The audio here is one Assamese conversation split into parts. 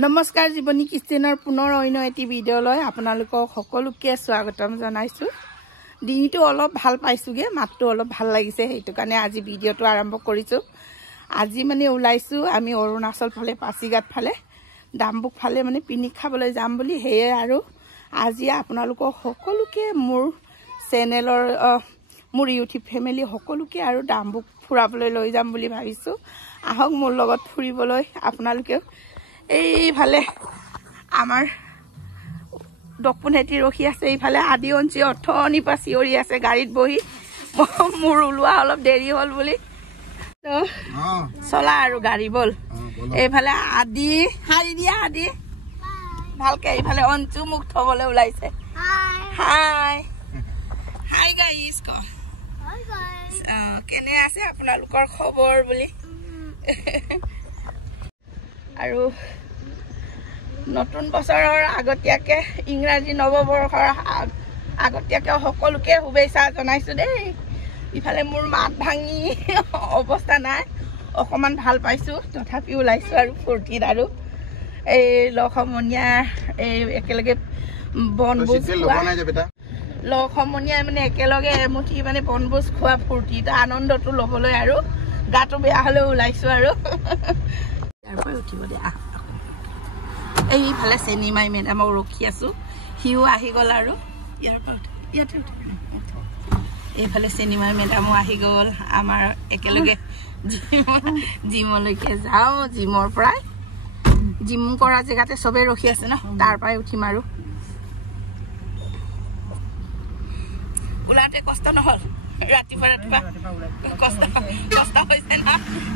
নমস্কাৰ জীৱনী কিচেনৰ পুনৰ অন্য এটি ভিডিঅ'লৈ আপোনালোকক সকলোকে স্বাগতম জনাইছো। দিনটো অলপ ভাল পাইছোগে, মাতটো অলপ ভাল লাগিছে, সেইটো কাৰণে আজি ভিডিঅ'টো আৰম্ভ কৰিছো। আজি মানে ওলাইছো আমি অৰুণাচল ফালে, পাছিঘাট ফালে, ডাম্বুক ফালে মানে পিকনিক খাবলৈ যাম বুলি। হেয়ে আৰু আজি আপোনালোকক সকলোকে মোৰ চেনেলৰ মোৰ ইউটিউব ফেমিলি সকলোকে আৰু ডাম্বুক ফুৰাবলৈ লৈ যাম বুলি ভাবিছো। আহক মোৰ লগত ফুৰিবলৈ। আপোনালোকে এইফালে আমাৰ দক্ষিণেতি ৰখি আছে, এইফালে আদি অঞ্চি অৰ্থনিৰ পৰা চিঞৰি আছে গাড়ীত বহি। মোৰ ওলোৱা অলপ দেৰি হ'ল বুলি চলা আৰু গাড়ী বল। এইফালে আদি হাৰি দিয়া, আদি ভালকে এইফালে অঞ্চু মোক থবলৈ ওলাইছে। হাই হাই গাইজ, কেনে আছে আপোনালোকৰ খবৰ বুলি। আৰু নতুন বছৰৰ আগতীয়াকে ইংৰাজী নৱবৰ্ষৰ আগতীয়াকে সকলোকে শুভেচ্ছা জনাইছো দেই। ইফালে মোৰ মাত ভাঙি অৱস্থা নাই, অকণমান ভাল পাইছো, তথাপি ওলাইছো আৰু ফূৰ্তিত। আৰু এই লগ সমনীয়া এই একেলগে বনভোজ লগ সমনীয়াই মানে একেলগে এমুঠি মানে বনভোজ খোৱা ফূৰ্তিত আনন্দটো ল'বলৈ আৰু গাটো বেয়া হ'লেও ওলাইছো। আৰু ইয়াৰ পৰা উঠিব দিয়া। এইফালে চেনিমাই মেডামক ৰখি আছো, সিও আহি গ'ল। আৰু ইয়াৰ পৰা ইয়াতে এইফালে চেনিমাই মেডামো আহি গ'ল। আমাৰ একেলগে জিমলৈকে যাওঁ, জিমৰ পৰাই জিম কৰা জেগাতে চবেই ৰখি আছে ন, তাৰ পৰাই উঠিম। আৰু ওলাওঁতে কষ্ট নহ'ল, ৰাতিপুৱা কষ্ট হৈছে ন,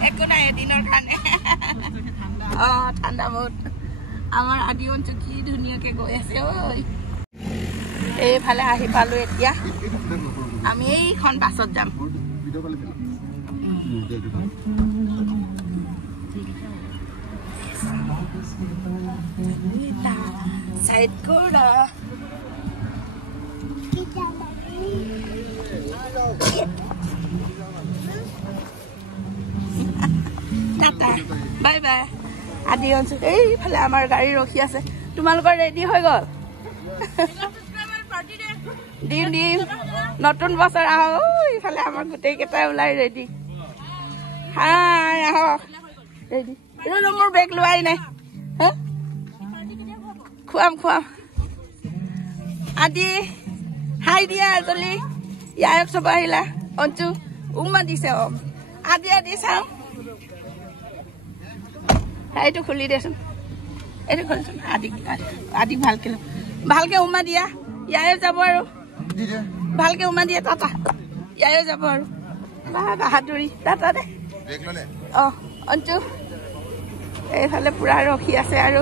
একো নাই এদিনৰ কাৰণে। ঠাণ্ডা বহুত। আমাৰ আদি অঞ্চল কি ধুনীয়াকে গৈ আছে। ঐ এইফালে আহি পালো, এতিয়া আমি এইখন বাছত যাম। চাইড কৰা টাটা, বাই বাই। আদি অঞ্চল এইফালে আমাৰ গাড়ী ৰখি আছে। তোমালোকৰ ৰেডি হৈ গ'ল? দিম দিম, নতুন বছৰ আহক। ইফালে আমাৰ গোটেই কেইটাই ওলাই ৰেডি। হাই আহক ৰেডি। মোৰ বেগ লোৱাই নাই। খুৱাম খুৱাম। আদি হাই দিয়া জলি, ইয়াৰ চব আহিলা। অঞ্চু উমা দিছে। আদি আদি চাওঁ, এইটো খুলি দেচোন, এইটো খুলিচোন। আদি আদি ভালকে ভালকে উমা দিয়া, ইয়াৰে যাব আৰু ভালকে উমা দিয়া। টাটা, ইয়াৰে যাব আৰু বাহাদুৰি। টাটা দে। অঞ্চু এইফালে পুৰা ৰখি আছে। আৰু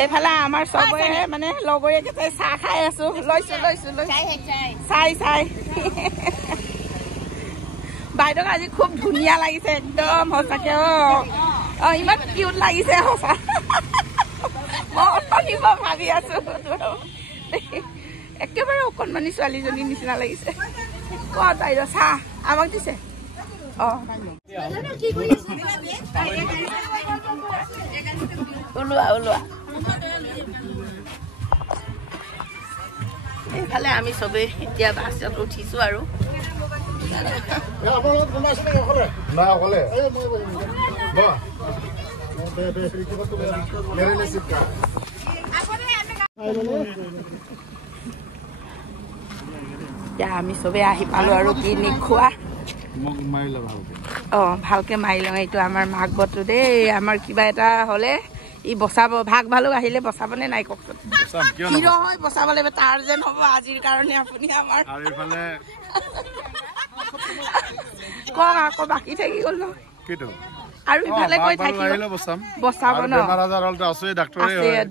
এইফালে আমাৰ চবৰে মানে লগৰীয়া কেইটাই চাহ খাই আছো। লৈছো চাই চাই। বাইদেউক আজি খুব ধুনীয়া লাগিছে, একদম সঁচাকে। ইমান কিউট লাগিছে সঁচা। মই ভাবি আছো একেবাৰে অকণমানি ছোৱালীজনীৰ নিচিনা লাগিছে। বাইদেউ চাহ আমাক দিছে। ওলোৱা ওলোৱা। এইফালে আমি চবেই এতিয়া বাছত উঠিছো। আৰু এতিয়া আমি চবে আহি পালো আৰু পিকনিক খোৱা। ভালকে মাৰি লওঁ। এইটো আমাৰ মাঘ বটো দেই। আমাৰ কিবা এটা হলে ই বচাব। ভাগ ভালুক আহিলে বচাবনে নাই কওকচোন? হিৰ' হয় বচাব লাগিব, তাৰ যেন হ'ব আজিৰ কাৰণে আপুনি আমাৰ। কওক আকৌ, বাকী থাকি গ'ল ন। আৰু ইফালে কৈ থাকিব বচাব ন,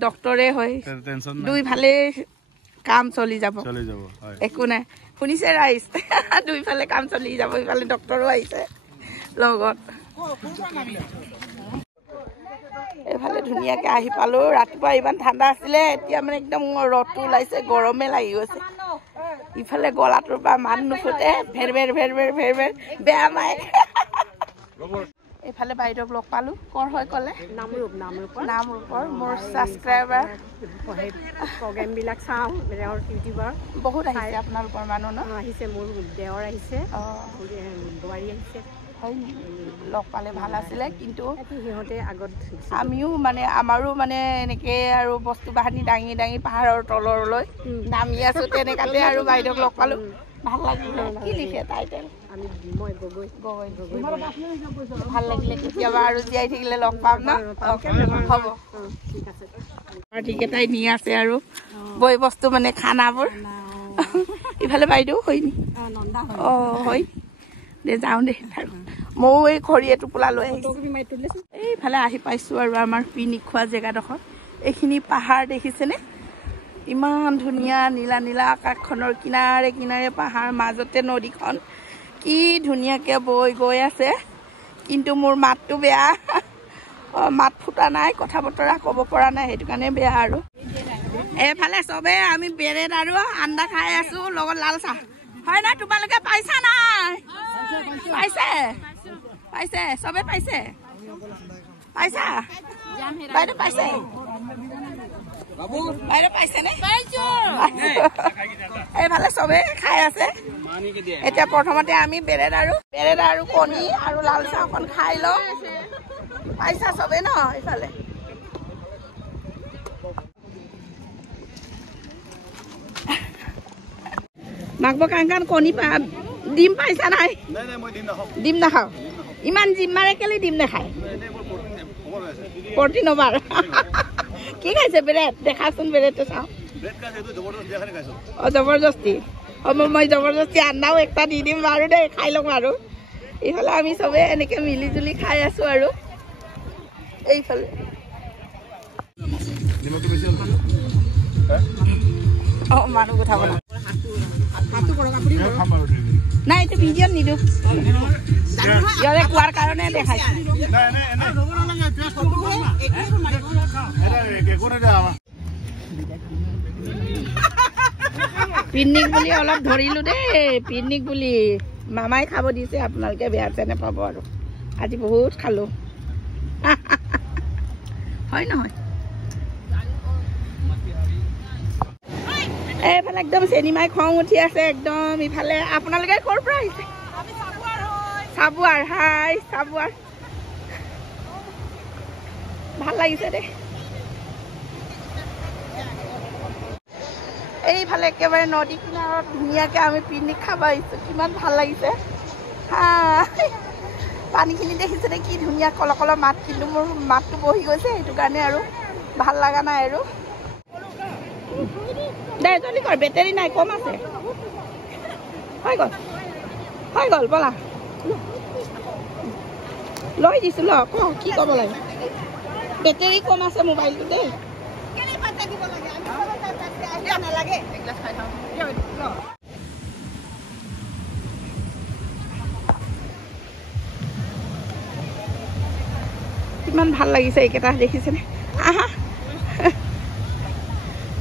ডক্তৰে হয়। দুইফালে কাম চলি যাব, একো নাই। শুনিছে ৰাইজ? দুইফালে কাম চলি যাব। ইফালে ডক্তৰো আহিছে লগত। এইফালে ধুনীয়াকে আহি পালো। ৰাতিপুৱা ইমান ঠাণ্ডা আছিলে, এতিয়া মানে একদম ৰ'দটো ওলাইছে, গৰমে লাগি গৈছে। ইফালে গলাটোৰ পৰা মাত নুফুটে, ভেৰ ভেৰ ভেৰ ভেৰ ভেৰ ভেৰ বেয়া মায়ে। এইফালে বাইদেউক লগ পালোঁ কৰ হয় ক'লে নামৰূপৰ মোৰ ছাবস্ক্ৰাইবাৰ প্ৰগ্ৰেমবিলাক চাওঁ ইউটিউবাৰ বহুত আহিছে আপোনালোকৰ মানুহ ন আহিছে মোৰ দেৱৰ আহিছে বোৱাৰী আহিছে হয় লগ পালে ভাল আছিলে কিন্তু সিহঁতে আগত আমিও মানে আমাৰো মানে এনেকৈ আৰু বস্তু বাহানি দাঙি দাঙি পাহাৰৰ তললৈ নামি আছোঁ তেনেকাতে আৰু বাইদেউক লগ পালোঁ ভাল লাগিলে কি লিখে টাইটেল মই গগৈ ভাল লাগিলে কেতিয়াবা আৰু জীয়াই থাকিলে লগ পাম ন হ'ব ঠিকেটাই নি আছে আৰু বৈ বস্তু মানে খানাবোৰ ইফালে বাইদেউ হয় নি অঁ হয় দে যাওঁ দে ময়ো এই খৰিয়ে টোপোলা লৈ আহিছোঁ এইফালে আহি পাইছোঁ আৰু আমাৰ পিকনিক খোৱা জেগাডোখৰ এইখিনি পাহাৰ দেখিছেনে ইমান ধুনীয়া নীলা নীলা আকাশখনৰ কিনাৰে কিনাৰে পাহাৰ মাজতে নদীখন কি ধুনীয়াকৈ বৈ গৈ আছে কিন্তু মোৰ মাতটো বেয়া মাত ফুটা নাই কথা বতৰা ক'ব পৰা নাই সেইটো কাৰণে বেয়া আৰু এইফালে চবেই আমি বেৰেড আৰু আন্দা খাই আছোঁ লগত লাল চাহ হয় না তোমালোকে পাইছা নাই পাইছে পাইছে চবে পাইছে পাইছা বাইদেউ পাইছে বাইদেউ পাইছেনে এইফালে চবে খাই আছে এতিয়া প্ৰথমতে আমি বেৰেড আৰু কণী আৰু লাল চাহ অকণ খাই লওঁ পাইছা চবে ন এইফালে মাকব কাংকান কণী ডিম পাইছা নাই ডিম নাখাওঁ ইমান জিম মাৰে কেলে ডিম নাখায় প্ৰটিন অভাৰ কি খাইছে বেৰেড দেখাচোন বেৰেডটো চাওঁ অঁ জবৰদস্তি অঁ মই জবৰদস্তি আন্দাও একটা দি দিম বাৰু দেই খাই লওঁ আৰু এইফালে আমি চবে এনেকৈ মিলি জুলি খাই আছোঁ আৰু এইফালে অঁ মানুহ কথা বলা নাই এইটো ভিডিঅ'ত নিদিওঁ ইয়াৰে কোৱাৰ কাৰণে দেখাইছোঁ পিকনিক বুলি অলপ ধৰিলোঁ দেই পিকনিক বুলি মামাই খাব দিছে আপোনালোকে বেয়া চেয়া নাপাব আৰু আজি বহুত খালোঁ হয় নহয় এইফালে একদম চেনিমাই খং উঠি আছে একদম ইফালে আপোনালোকে ক'ৰ পৰা আহিছে চাবুৱাৰ হাই চাবুৱাৰ ভাল লাগিছে দেই এইফালে একেবাৰে নদী কিনাৰত ধুনীয়াকৈ আমি পিকনিক খাব আহিছোঁ কিমান ভাল লাগিছে পানীখিনি দেখিছেনে কি ধুনীয়া কল মাত কিন্তু মোৰ মাতটো বহি গৈছে সেইটো কাৰণে আৰু ভাল লগা নাই আৰু দে জলদি কৰ বেটেৰী নাই কম আছে হৈ গ'ল ব'লা লৈ দিছোঁ ল ক কি ক'ব লাগে বেটেৰী কম আছে মোবাইলটো দেই কিমান ভাল লাগিছে এইকেইটা দেখিছেনে আহা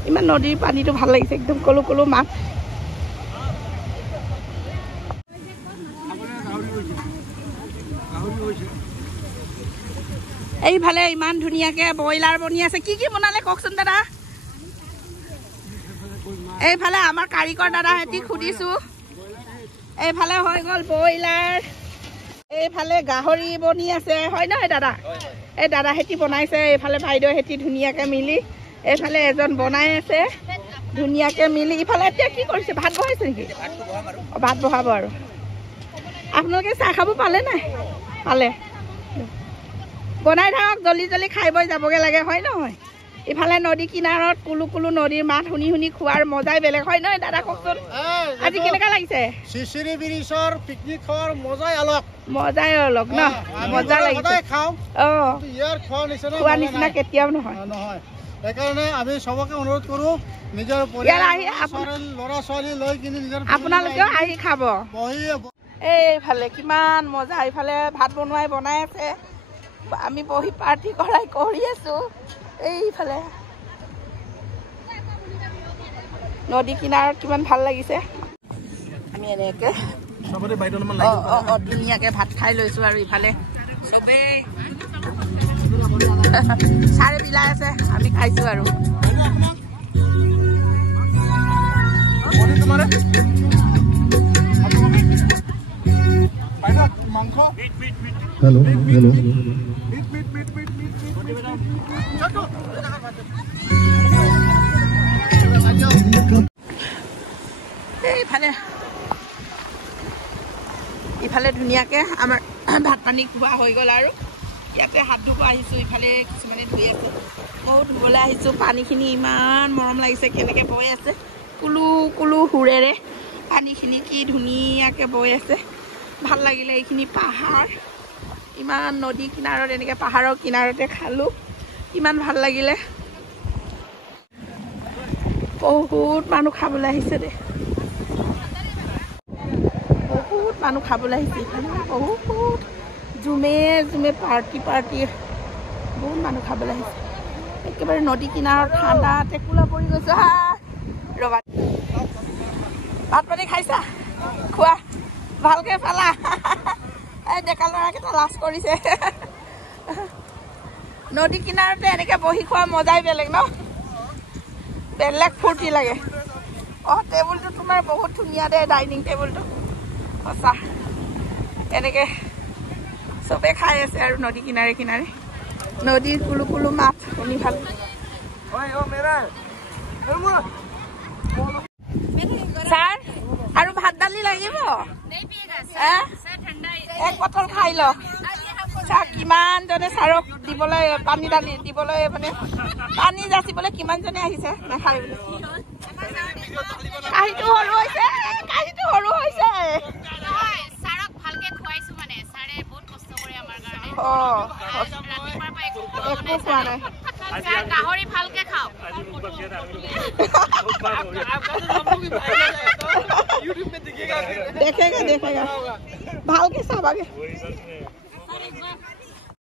ইমান নদীৰ পানীটো ভাল লাগিছে একদম কলো কলো মাছ এইফালে ইমান ধুনীয়াকৈ ব্ৰইলাৰ বনি আছে কি কি বনালে কওকচোন দাদা এইফালে আমাৰ কাৰিকৰ দাদাহেঁতি সুধিছোঁ এইফালে হৈ গ'ল ব্ৰইলাৰ এইফালে গাহৰি বনি আছে হয় নহয় দাদা এই দাদাহেঁতি বনাইছে এইফালে বাইদেউহেঁতি ধুনীয়াকৈ মিলি এইফালে এজন বনাই আছে ধুনীয়াকৈ মিলি ইফালে এতিয়া কি কৰিছে ভাত বহাইছে নেকি ভাত বহাব আৰু আপোনালোকে চাহ খাব পালে নাই পালে বনাই থাকক জলদি জলদি খাই বৈ যাবগৈ লাগে হয় নহয় ইফালে নদী কিনাৰত কুলু কুলু নদীৰ মাত শুনি শুনি খোৱাৰ মজাই বেলেগ হয় নহয় দাদা কওকচোন আজি কেনেকুৱা লাগিছে চিচিৰি ব্ৰিজৰ পিকনিক খোৱাৰ মজাই অলপ ন মজা লাগিছে অঁ খোৱা নিচিনা কেতিয়াও নহয় সেইকাৰণে আমি চবকে অনুৰোধ কৰোঁ নিজৰ ল'ৰা ছোৱালী লৈ কিনি নিজৰ আপোনালোকেও আহি খাব এইফালে কিমান মজা এইফালে ভাত বনাই আছে আমি বহি পাৰ্টি কৰি আছোঁ এইফালে নদী কিনাৰত কিমান ভাল লাগিছে আমি এনেকৈ ধুনীয়াকৈ ভাত খাই লৈছোঁ আৰু ইফালে চবেই চাৰে বিলাই আছে আমি খাইছো আৰু हेलो हेलो ইফালে ধুনীয়াকে আমাৰ ভাত পানী খোৱা হৈ গ'ল আৰু ইয়াতে হাত ধুব আহিছোঁ ইফালে কিছুমানে ধুই আছে ময়ো ধুবলৈ আহিছোঁ পানীখিনি ইমান মৰম লাগিছে কেনেকৈ বৈ আছে কুলু কুলু সুৰেৰে পানীখিনি কি ধুনীয়াকৈ বৈ আছে ভাল লাগিলে এইখিনি পাহাৰ ইমান নদী কিনাৰত এনেকৈ পাহাৰৰ কিনাৰতে খালোঁ ইমান ভাল লাগিলে বহুত মানুহ খাবলৈ আহিছে দে বহুত মানুহ খাবলৈ আহিছে ইফালে বহুত জুমে জুমে পাৰ্টি বহুত মানুহ খাবলৈ আহিছে একেবাৰে নদী কিনাৰত ঠাণ্ডা টেকুলা পৰি গৈছে ৰবা ভাত পানী খাইছা খোৱা ভালকৈ পালা এই ডেকা ল'ৰাকেইটা লাজ কৰিছে নদী কিনাৰতে এনেকৈ বহি খোৱা মজাই বেলেগ ন বেলেগ ফূৰ্তি লাগে টেবুলটো তোমাৰ বহুত ধুনীয়া দে ডাইনিং টেবুলটো সঁচা এনেকৈ চবে খাই আছে আৰু নদী কিনাৰে কিনাৰে নদীৰ কুলু কুলু মাত শুনি ভাল ছাৰ আৰু ভাত দালি লাগিব এক বটল খাই ল চাহ কিমানজনে ছাৰক দিবলৈ পানী দালি দিবলৈ মানে পানী যাচিবলৈ কিমানজনে আহিছে নাখায় বুলি কাঁহীটো সৰু হৈছে কাঁহীটো সৰু হৈছে একো খোৱা নাই গাহৰি ভালকে খাও देखेगा भाव के सब आगे